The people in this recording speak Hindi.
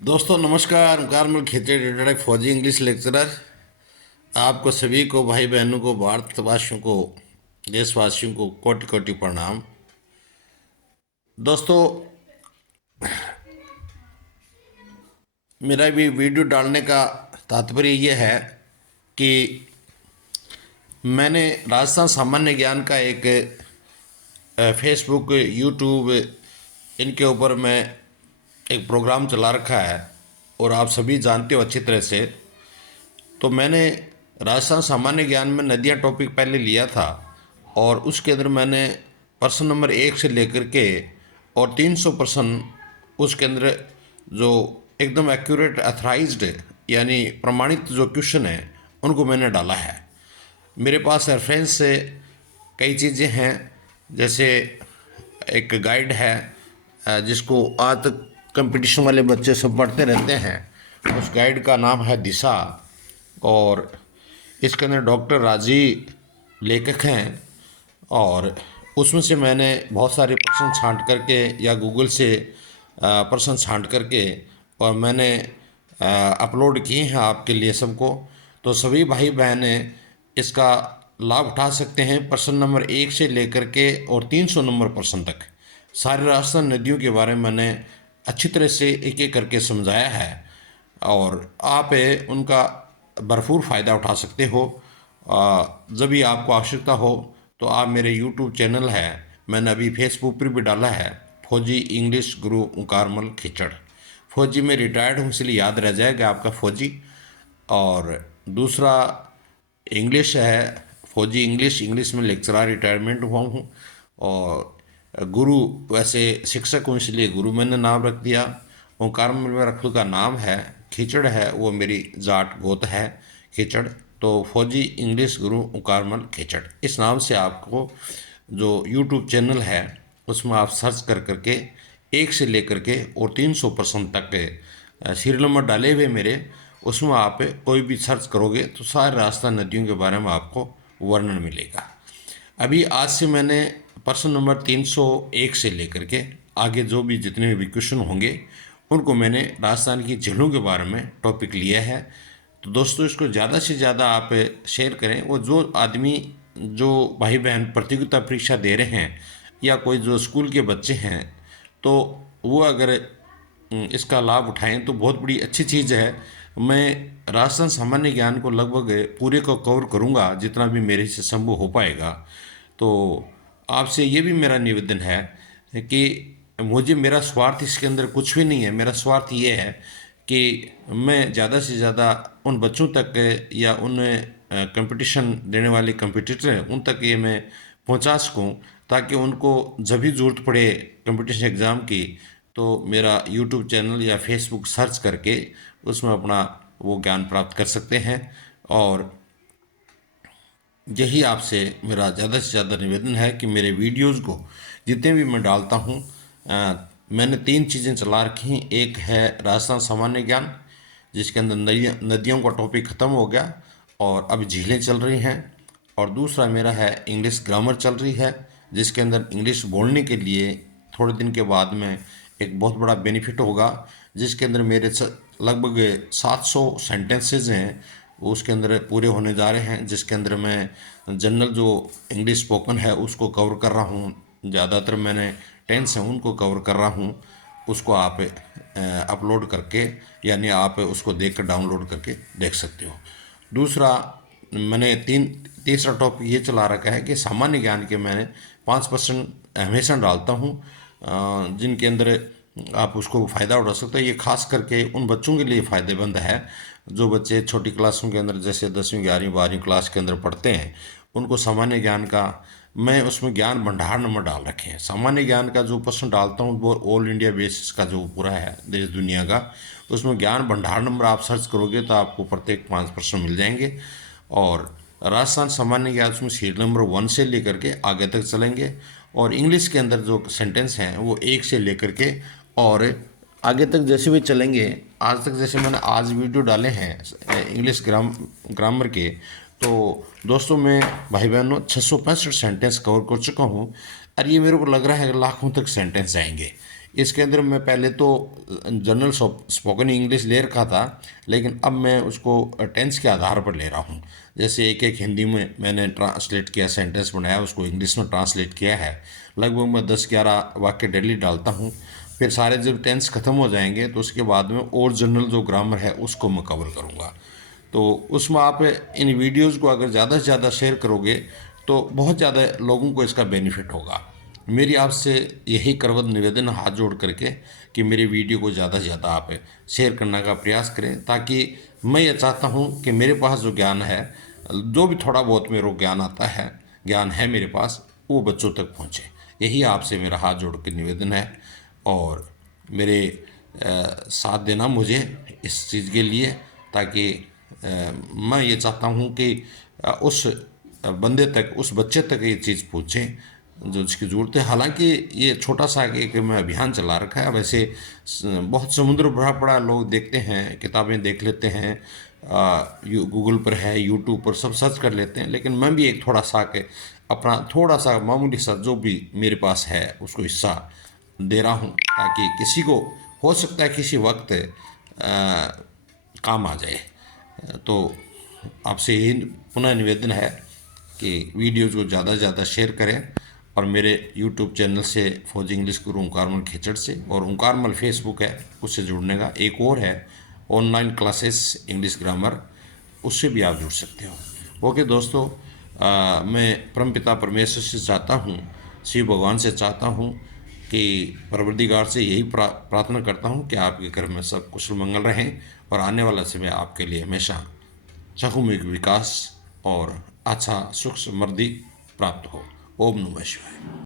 दोस्तों नमस्कार। मुकारमल खेचे रिटायर्ड एक फौजी इंग्लिश लेक्चरर। आपको सभी को, भाई बहनों को, भारतवासियों को, देशवासियों को कोटि कोटि प्रणाम। दोस्तों, मेरा भी वीडियो डालने का तात्पर्य ये है कि मैंने राजस्थान सामान्य ज्ञान का एक फेसबुक, यूट्यूब, इनके ऊपर मैं एक प्रोग्राम चला रखा है और आप सभी जानते हो अच्छी तरह से। तो मैंने राजस्थान सामान्य ज्ञान में नदियाँ टॉपिक पहले लिया था और उसके अंदर मैंने प्रश्न नंबर 1 से लेकर के और 300 प्रश्न उसके अंदर जो एकदम एक्यूरेट अथराइज्ड यानी प्रमाणित जो क्वेश्चन है उनको मैंने डाला है। मेरे पास रेफरेंस से कई चीज़ें हैं, जैसे एक गाइड है जिसको आज तक कंपटीशन वाले बच्चे सब पढ़ते रहते हैं। उस गाइड का नाम है दिशा और इसके अंदर डॉक्टर राजी लेखक हैं और उसमें से मैंने बहुत सारे प्रश्न छांट करके या गूगल से प्रश्न छांट करके और मैंने अपलोड किए हैं आपके लिए सबको। तो सभी भाई बहनें इसका लाभ उठा सकते हैं। प्रश्न नंबर 1 से लेकर के और 300 नंबर प्रश्न तक सारे राजस्थान नदियों के बारे में मैंने अच्छी तरह से एक एक करके समझाया है और आप उनका भरपूर फ़ायदा उठा सकते हो। जब भी आपको आवश्यकता हो तो आप मेरे यूट्यूब चैनल है, मैंने अभी फेसबुक पर भी डाला है, फौजी इंग्लिश गुरु मुकारमल खिचड़। फौजी में रिटायर्ड हूँ इसलिए याद रह जाएगा आपका फौजी। और दूसरा इंग्लिश है, फौजी इंग्लिश, इंग्लिश में लेक्चरर रिटायरमेंट हुआ हूँ। और गुरु वैसे शिक्षक हूँ इसलिए गुरु मैंने नाम रख दिया। मुकारमल में रखने का नाम है, खिचड़ है वो मेरी जाट गोत है खिचड़। तो फौजी इंग्लिश गुरु मुकारमल खिचड़ इस नाम से आपको जो यूट्यूब चैनल है उसमें आप सर्च कर करके 1 से लेकर के और 300% तक सीरियल नंबर डाले हुए मेरे, उसमें आप कोई भी सर्च करोगे तो सारे राजस्थान नदियों के बारे में आपको वर्णन मिलेगा। अभी आज से मैंने प्रश्न नंबर 301 से लेकर के आगे जो भी जितने भी क्वेश्चन होंगे उनको मैंने राजस्थान की झीलों के बारे में टॉपिक लिया है। तो दोस्तों, इसको ज़्यादा से ज़्यादा आप शेयर करें। वो जो आदमी, जो भाई बहन प्रतियोगिता परीक्षा दे रहे हैं या कोई जो स्कूल के बच्चे हैं, तो वो अगर इसका लाभ उठाएं तो बहुत बड़ी अच्छी चीज़ है। मैं राजस्थान सामान्य ज्ञान को लगभग पूरे को कवर करूँगा जितना भी मेरे से संभव हो पाएगा। तो आपसे ये भी मेरा निवेदन है कि मुझे, मेरा स्वार्थ इसके अंदर कुछ भी नहीं है। मेरा स्वार्थ ये है कि मैं ज़्यादा से ज़्यादा उन बच्चों तक या उन कंपटीशन देने वाले कंपटीटर हैं उन तक ये मैं पहुंचा सकूं, ताकि उनको जब भी ज़रूरत पड़े कंपटीशन एग्ज़ाम की तो मेरा यूट्यूब चैनल या फेसबुक सर्च करके उसमें अपना वो ज्ञान प्राप्त कर सकते हैं। और यही आपसे मेरा ज़्यादा से ज़्यादा निवेदन है कि मेरे वीडियोज़ को जितने भी मैं डालता हूँ, मैंने 3 चीज़ें चला रखी हैं। एक है राजस्थान सामान्य ज्ञान जिसके अंदर नदियों का टॉपिक ख़त्म हो गया और अब झीलें चल रही हैं। और दूसरा मेरा है इंग्लिश ग्रामर चल रही है जिसके अंदर इंग्लिश बोलने के लिए थोड़े दिन के बाद में एक बहुत बड़ा बेनिफिट होगा, जिसके अंदर मेरे लगभग 700 सेंटेंसेस हैं वो उसके अंदर पूरे होने जा रहे हैं, जिसके अंदर मैं जनरल जो इंग्लिश स्पोकन है उसको कवर कर रहा हूँ। ज़्यादातर मैंने टेंस हैं उनको कवर कर रहा हूँ। उसको आप अपलोड करके यानी आप उसको देख कर डाउनलोड करके देख सकते हो। दूसरा मैंने तीसरा टॉपिक ये चला रखा है कि सामान्य ज्ञान के मैंने 5% हमेशा डालता हूँ जिनके अंदर आप उसको फ़ायदा उठा सकते हैं। ये खास करके उन बच्चों के लिए फ़ायदेमंद है जो बच्चे छोटी क्लासों के अंदर जैसे 10वीं 11वीं 12वीं क्लास के अंदर पढ़ते हैं। उनको सामान्य ज्ञान का मैं उसमें ज्ञान भंडार नंबर डाल रखे हैं। सामान्य ज्ञान का जो प्रश्न डालता हूँ वो ऑल इंडिया बेसिस का जो पूरा है देश दुनिया का, उसमें ज्ञान भंडार नंबर आप सर्च करोगे तो आपको प्रत्येक 5 प्रश्न मिल जाएंगे। और राजस्थान सामान्य ज्ञान उसमें सीरियल नंबर 1 से लेकर के आगे तक चलेंगे। और इंग्लिश के अंदर जो सेंटेंस हैं वो 1 से लेकर के और आगे तक जैसे भी चलेंगे। आज तक जैसे मैंने आज वीडियो डाले हैं इंग्लिश ग्रामर के, तो दोस्तों मैं भाई बहनों 665 सेंटेंस कवर कर चुका हूँ और ये मेरे को लग रहा है लाखों तक सेंटेंस जाएंगे। इसके अंदर मैं पहले तो जनरल स्पोकन इंग्लिश ले रखा था, लेकिन अब मैं उसको टेंस के आधार पर ले रहा हूँ। जैसे एक एक हिंदी में मैंने ट्रांसलेट किया, सेंटेंस बनाया, उसको इंग्लिश में ट्रांसलेट किया है। लगभग मैं 10-11 वाक्य डेली डालता हूँ। फिर सारे जब टेंस ख़त्म हो जाएंगे तो उसके बाद में और जनरल जो ग्रामर है उसको मैं कवर करूँगा। तो उसमें आप इन वीडियोज़ को अगर ज़्यादा से ज़्यादा शेयर करोगे तो बहुत ज़्यादा लोगों को इसका बेनिफिट होगा। मेरी आपसे यही करवत निवेदन हाथ जोड़ करके कि मेरे वीडियो को ज़्यादा से ज़्यादा आप शेयर करने का प्रयास करें, ताकि मैं ये चाहता हूँ कि मेरे पास जो ज्ञान है, जो भी थोड़ा बहुत मेरे को ज्ञान आता है, ज्ञान है मेरे पास, वो बच्चों तक पहुँचे। यही आपसे मेरा हाथ जोड़ के निवेदन है। और मेरे साथ देना मुझे इस चीज़ के लिए, ताकि मैं ये चाहता हूँ कि उस बंदे तक, उस बच्चे तक ये चीज़ पहुँचे जो जिसकी ज़रूरत है। हालांकि ये छोटा सा एक मैं अभियान चला रखा है। वैसे बहुत समुद्र भरा पड़ा, लोग देखते हैं, किताबें देख लेते हैं, गूगल पर है, यूट्यूब पर सब सर्च कर लेते हैं, लेकिन मैं भी एक थोड़ा सा के अपना थोड़ा सा मामूली सा जो भी मेरे पास है उसको हिस्सा दे रहा हूँ, ताकि किसी को हो सकता है किसी वक्त काम आ जाए। तो आपसे यही पुनः निवेदन है कि वीडियोज़ को ज़्यादा से ज़्यादा शेयर करें, और मेरे यूट्यूब चैनल से फौजी इंग्लिश गुरु ओंकारमल खिचड़ से, और ओंकारमल फेसबुक है उससे जुड़ने का, एक और है ऑनलाइन क्लासेस इंग्लिश ग्रामर, उससे भी आप जुड़ सकते हो। ओके दोस्तों, मैं परमपिता परमेश्वर से चाहता हूँ, शिव भगवान से चाहता हूँ कि परवरदिगार से यही प्रार्थना करता हूँ कि आपके घर में सब कुशल मंगल रहें, और आने वाला समय आपके लिए हमेशा चहुमुख विकास और अच्छा सुख समृद्धि प्राप्त हो। ओम नमः शिवाय।